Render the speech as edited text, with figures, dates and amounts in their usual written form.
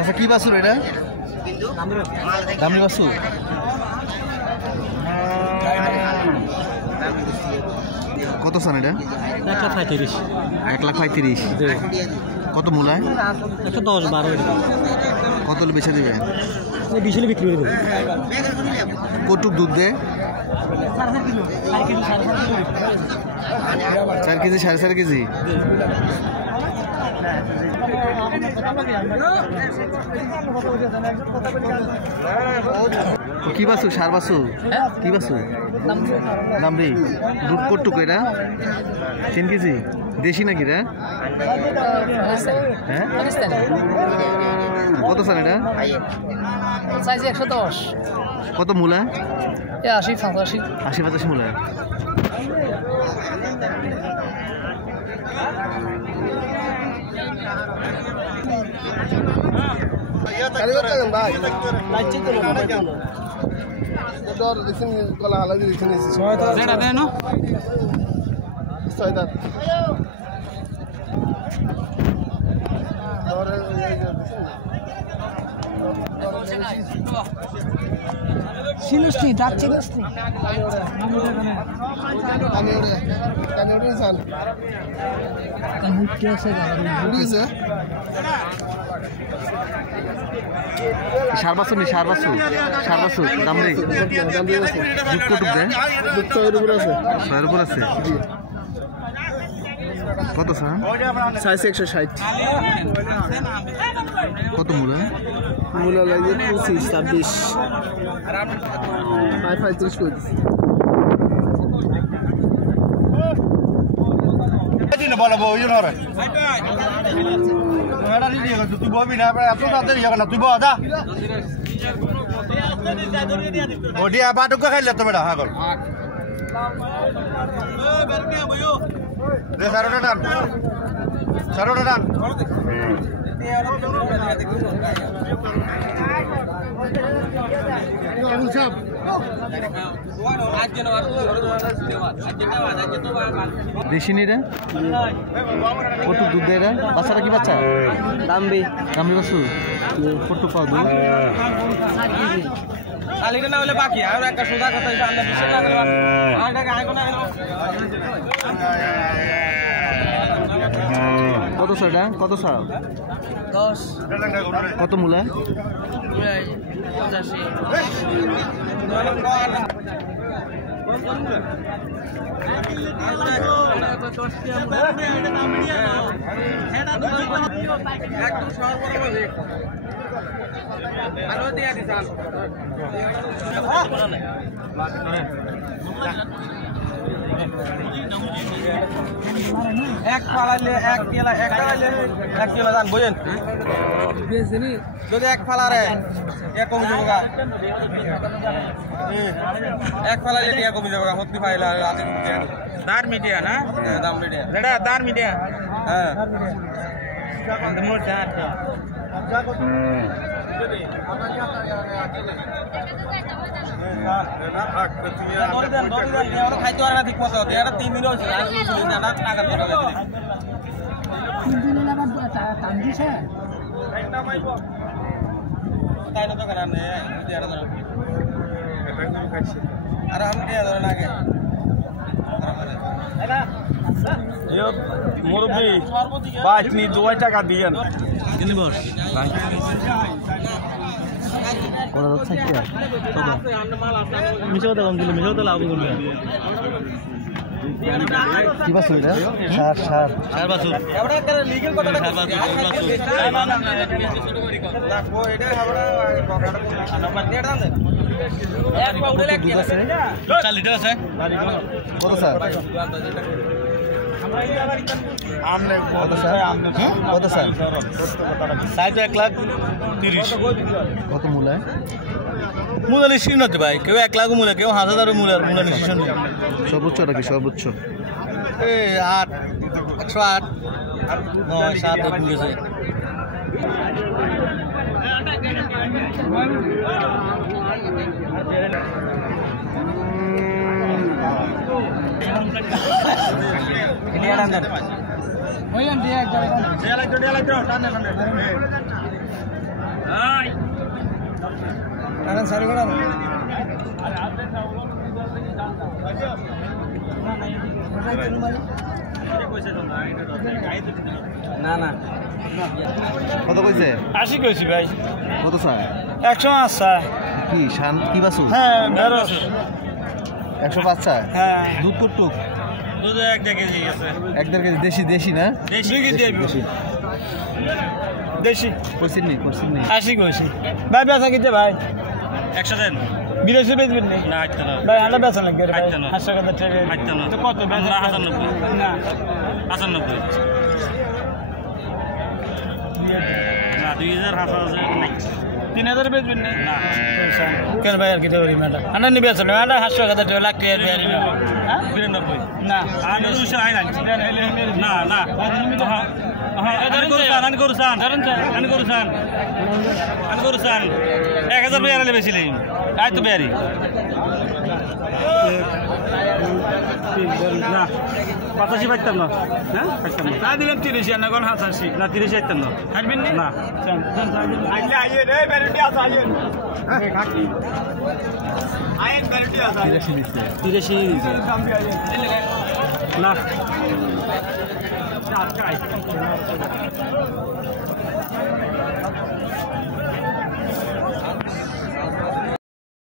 চাচা কি বাছুর এটা? দামি বাছুর। কত চান এটা? 1,35,000। 1,35,000। কত মূলায়? 110-12। কত বেচে দিবেন? 20 বিক্রি করে দেবো। কতটুক দুধ দেয়? 4 কেজি 4.5 কেজি। কি বাছু? সার বাছু? কি বাছু? দামরি। দুধ কতটুকু এটা? 3 কেজি। দেশি নাকি রে? হ্যাঁ, কত চান এটা? 110। কত মূলা? 80-85 মূলা। চিনুসনি ডাক চিনুসনি সার বাছুর নি? সার বাছুর দামরি। দুধ কতটুক দেয়? 6-এর উপরে আছে। 6-এর উপর আছে। কত চান? 160। কত মূলা? মূলা লাগে 25-26। 35 করে দিচ্ছি। বলবো ওই জন্য তুই বলবি না এত তাড়াতাড়ি যাবে না, তুই বদা ওটি আবার ঢুকে খাইলে তো বেটা হাগল সারোটা টান দেশি নিরা কত দুধ দেয় এরা? বাচ্চাটা কি বাচ্চা? দামবি বাছু। কত পাও দুধ? আলিটা না হলে বাকি আর একটা সোজা কথা আমরা বিশেষ না কত এটা? কত চাও? 10। কত মূলা? 1 ফালাইলে 1 কিলো জান বুঝেন যদি 1 ফালারে কমে যাবো গা, 1 ফালাইলে টিয়া কমে যাবো গা। হত্তি ফাইলা দার মিডিয়া না দাম মিডিয়া এটা দার মিডিয়া। হ্যাঁ মোট খাইতে পারে না ঠিক মতো। 3 দিন হয়েছে টাকা তাই না তো কারণ আর আমি দিয়ে ধরেন আগে মুরব্বী বাসনি 2 টাকা দিয়েন মিশাও তো কম দিলে মিশাও তো লাভ করবে। কি বাছুর এটা? সার বাছুর। লিগেল কথা সার দুধ আছে? 4 লিটার আছে। কত স্যার? কত স্যার? সাইজ 1,30,000। কত মূলায়? মূলা নিশ্চিত নতে ভাই, কেউ 1 লাখ মূলা, কেউ 1000 মূলা নিশ্চিত নেই। সর্বোচ্চ নাকি? সর্বোচ্চ 8 108 7 গেছে। না না কত কইছে 80 কইছি ভাই কত চায় 105 চায় কি শান কি বাসু হ্যাঁ ঢেঁড়স 105 চায় হ্যাঁ দুধ কটুক দুধ 1 কেজি গেছে 1.5 কেজি দেশি দেশি না দেশি কি দেবো দেশি কইছেন নি 80 কইছি ভাই বেচা কিতে ভাই 100 দেন বিদেশি বেচবেন নি না আইতে না ভাই আলা বেচা লাগবে ভাই 800 টাকা ট্রেনে আইতে না তো কত বেচা 95 না 95 না 2000 নাই 3000 বেচবেন না না কেন ভাই আর কি দেবরি ম্যাডাম আনা নি বেচা না আনা 800 টাকা লাখ টাকা বেরি হ্যাঁ 92 না আনা 200 আইনা না না আন করুসান 1000 বেয়ার লে বেশি লেই আই তো বেয়ারি না 85 পাইতাম না হ্যাঁ পাইতাম না তা দিলাম 30 না কোন 85 না 30 পাইতাম না হারবেন না আইলে আইয়ে রে বেরিটি আছে আইয়ে হ্যাঁ কাকি আইন বেরিটি আছে 30 না আচ্ছা